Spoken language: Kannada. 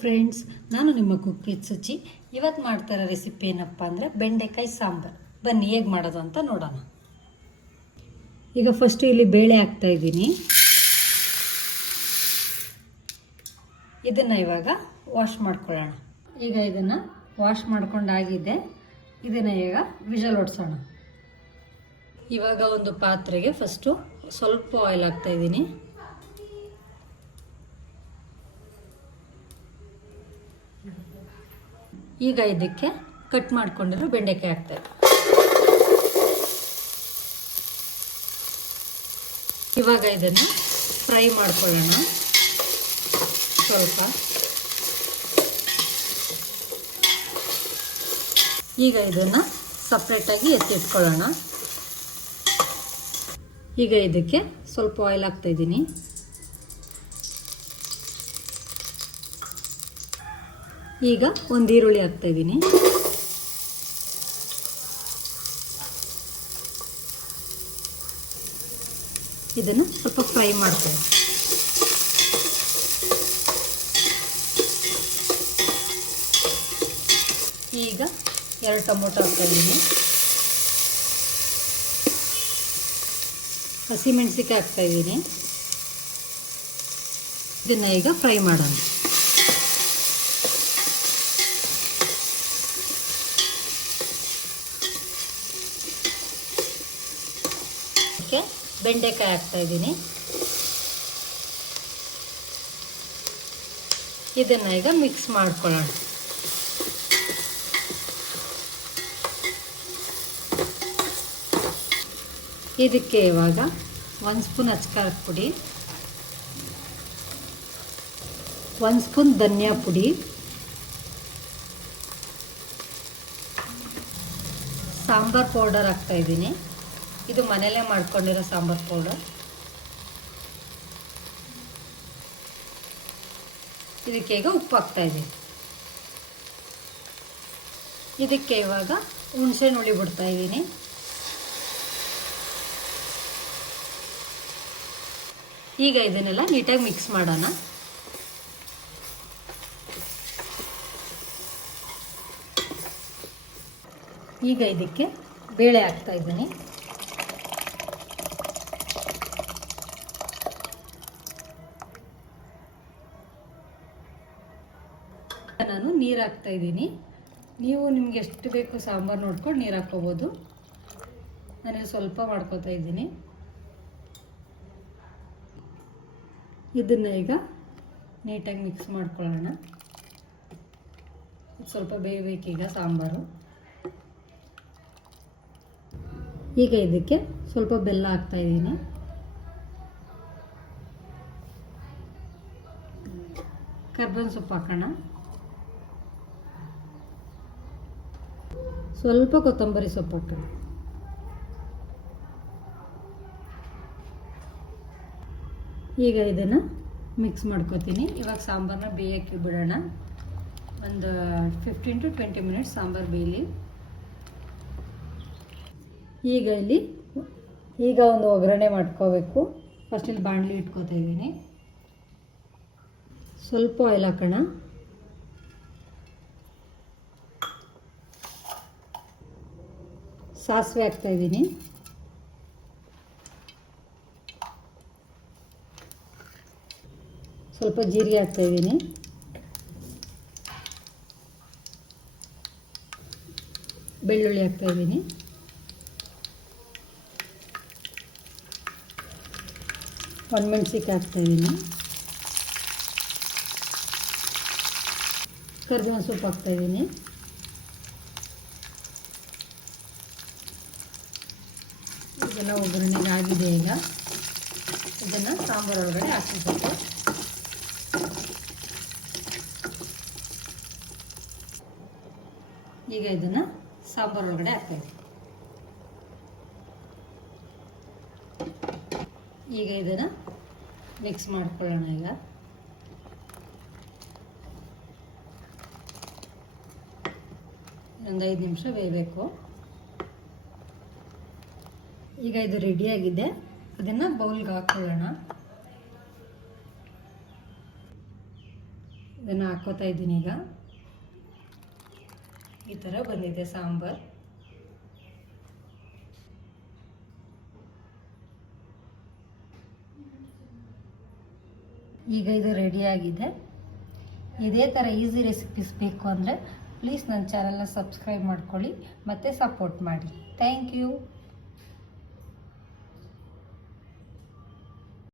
ಫ್ರೆಂಡ್ಸ್, ನಾನು ನಿಮ್ಮ ಕುಕ್ ವಿತ್ ಸುಚಿ. ಇವತ್ತು ಮಾಡ್ತಾ ಇರೋ ರೆಸಿಪಿ ಏನಪ್ಪ ಅಂದರೆ ಬೆಂಡೆಕಾಯಿ ಸಾಂಬಾರು. ಬನ್ನಿ ಹೇಗೆ ಮಾಡೋದು ಅಂತ ನೋಡೋಣ. ಈಗ ಫಸ್ಟು ಇಲ್ಲಿ ಬೇಳೆ ಹಾಕ್ತಾ ಇದ್ದೀನಿ. ಇದನ್ನು ಇವಾಗ ವಾಶ್ ಮಾಡ್ಕೊಳ್ಳೋಣ. ಈಗ ಇದನ್ನು ವಾಶ್ ಮಾಡ್ಕೊಂಡಾಗಿದೆ. ಇದನ್ನು ಈಗ ವಿಷಲ್ ಹೊಡ್ಸೋಣ. ಇವಾಗ ಒಂದು ಪಾತ್ರೆಗೆ ಫಸ್ಟು ಸ್ವಲ್ಪ ಆಯಿಲ್ ಹಾಕ್ತಾ ಇದ್ದೀನಿ. ಈಗ ಇದಕ್ಕೆ ಕಟ್ ಮಾಡ್ಕೊಂಡಿರೋ ಬೆಂಡೆಕಾಯಿ ಹಾಕ್ತಾ ಇದ್ದೀನಿ. ಇವಾಗ ಇದನ್ನು ಫ್ರೈ ಮಾಡ್ಕೊಳ್ಳೋಣ ಸ್ವಲ್ಪ. ಈಗ ಇದನ್ನು ಸಪ್ರೇಟಾಗಿ ಎತ್ತಿಟ್ಕೊಳ್ಳೋಣ. ಈಗ ಇದಕ್ಕೆ ಸ್ವಲ್ಪ ಆಯಿಲ್ ಹಾಕ್ತಾ ಇದ್ದೀನಿ. ಈಗ ಒಂದು ಈರುಳ್ಳಿ ಹಾಕ್ತಾ ಇದ್ದೀನಿ. ಇದನ್ನು ಸ್ವಲ್ಪ ಫ್ರೈ ಮಾಡ್ತೀನಿ. ಈಗ 2 ಟೊಮೊಟೊ ಹಾಕ್ತಾ ಇದ್ದೀನಿ. ಹಸಿಮೆಣಸಿಕಾಯಿ ಹಾಕ್ತಾ ಇದ್ದೀನಿ. ಇದನ್ನು ಈಗ ಫ್ರೈ ಮಾಡೋಣ. ಬೆಂಡೆಕಾಯಿ ಹಾಕ್ತಾ ಇದ್ದೀನಿ. ಇದನ್ನು ಈಗ ಮಿಕ್ಸ್ ಮಾಡ್ಕೊಳ್ಳೋಣ. ಇದಕ್ಕೆ ಇವಾಗ 1 ಸ್ಪೂನ್ ಅಚ್ಕಾರದ ಪುಡಿ, 1 ಸ್ಪೂನ್ ಧನಿಯಾ ಪುಡಿ, ಸಾಂಬಾರ್ ಪೌಡರ್ ಹಾಕ್ತಾ ಇದ್ದೀನಿ. ಇದು ಮನೆಯಲ್ಲೇ ಮಾಡ್ಕೊಂಡಿರೋ ಸಾಂಬಾರ್ ಪೌಡರ್. ಇದಕ್ಕೆ ಈಗ ಉಪ್ಪು ಹಾಕ್ತಾ ಇದ್ದೀನಿ. ಇದಕ್ಕೆ ಇವಾಗ ಹುಣಸೆಹಣ್ಣು ಹುಳಿ ಬಿಡ್ತಾ ಇದ್ದೀನಿ. ಈಗ ಇದನ್ನೆಲ್ಲ ನೀಟಾಗಿ ಮಿಕ್ಸ್ ಮಾಡೋಣ. ಈಗ ಇದಕ್ಕೆ ಬೇಳೆ ಹಾಕ್ತಾ ಇದ್ದೀನಿ. ನಾನು ನೀರು ಹಾಕ್ತಾ ಇದ್ದೀನಿ. ನೀವು ನಿಮ್ಗೆ ಎಷ್ಟು ಬೇಕು ಸಾಂಬಾರು ನೋಡ್ಕೊಂಡು ನೀರು ಹಾಕ್ಕೋಬೋದು. ನಾನು ಸ್ವಲ್ಪ ಮಾಡ್ಕೋತಾ ಇದ್ದೀನಿ. ಇದನ್ನು ಈಗ ನೀಟಾಗಿ ಮಿಕ್ಸ್ ಮಾಡ್ಕೊಳ್ಳೋಣ. ಸ್ವಲ್ಪ ಬೇಯಬೇಕೀಗ ಸಾಂಬಾರು. ಈಗ ಇದಕ್ಕೆ ಸ್ವಲ್ಪ ಬೆಲ್ಲ ಹಾಕ್ತಾ ಇದ್ದೀನಿ. ಕರ್ಬೇವಿನ ಸೊಪ್ಪು ಹಾಕೋಣ. ಸ್ವಲ್ಪ ಕೊತ್ತಂಬರಿ ಸೊಪ್ಪು ಹಾಕೋಣ. ಈಗ ಇದನ್ನು ಮಿಕ್ಸ್ ಮಾಡ್ಕೊತೀನಿ. ಇವಾಗ ಸಾಂಬಾರನ್ನ ಬೇಯಕ್ಕೆ ಬಿಡೋಣ. ಒಂದು 15 to 20 ಮಿನಿಟ್ಸ್ ಸಾಂಬಾರು ಬೇಯಲಿ. ಈಗ ಒಂದು ಒಗ್ಗರಣೆ ಮಾಡ್ಕೋಬೇಕು. ಫಸ್ಟ್ ಇಲ್ಲಿ ಬಾಣಲಿ ಇಟ್ಕೋತಾ ಇದ್ದೀನಿ. ಸ್ವಲ್ಪ ಆಯಿಲ್ ಹಾಕೋಣ. ಸಾಸಿವೆ ಹಾಕ್ತಾ ಇದ್ದೀನಿ. ಸ್ವಲ್ಪ ಜೀರಿಗೆ ಹಾಕ್ತಾ ಇದ್ದೀನಿ. ಬೆಳ್ಳುಳ್ಳಿ ಹಾಕ್ತಾ ಇದ್ದೀನಿ. ಒಣಮೆಣಸಿಕಾಯಿ ಹಾಕ್ತಾ ಇದ್ದೀನಿ. ಕರಿಬೇವಿನ ಸೊಪ್ಪು ಹಾಕ್ತಾ ಇದ್ದೀನಿ. ಇದೆಲ್ಲ ಒಗ್ಗರಣೆಗೆ ಆಗಿದೆ. ಈಗ ಇದನ್ನು ಸಾಂಬಾರು ಒಳಗಡೆ ಹಾಕಬೇಕು. ಈಗ ಇದನ್ನು ಸಾಂಬಾರು ಒಳಗಡೆ ಹಾಕ್ತಾಯಿದ್ದೀನಿ. ಈಗ ಇದನ್ನು ಮಿಕ್ಸ್ ಮಾಡ್ಕೊಳ್ಳೋಣ. ಈಗ ಒಂದು 5 ನಿಮಿಷ ಬೇಯಬೇಕು. ಈಗ ಇದು ರೆಡಿಯಾಗಿದೆ. ಅದನ್ನು ಬೌಲ್ಗೆ ಹಾಕ್ಕೊಳ್ಳೋಣ. ಇದನ್ನು ಹಾಕೋತಾ ಇದ್ದೀನಿ. ಈಗ ಈ ಥರ ಬಂದಿದೆ ಸಾಂಬಾರು. ಈಗ ಇದು ರೆಡಿಯಾಗಿದೆ. ಇದೇ ಥರ ಈಸಿ ರೆಸಿಪೀಸ್ ಬೇಕು ಅಂದರೆ ಪ್ಲೀಸ್ ನನ್ನ ಚಾನಲ್ನ ಸಬ್ಸ್ಕ್ರೈಬ್ ಮಾಡ್ಕೊಳ್ಳಿ ಮತ್ತು ಸಪೋರ್ಟ್ ಮಾಡಿ. Thank you.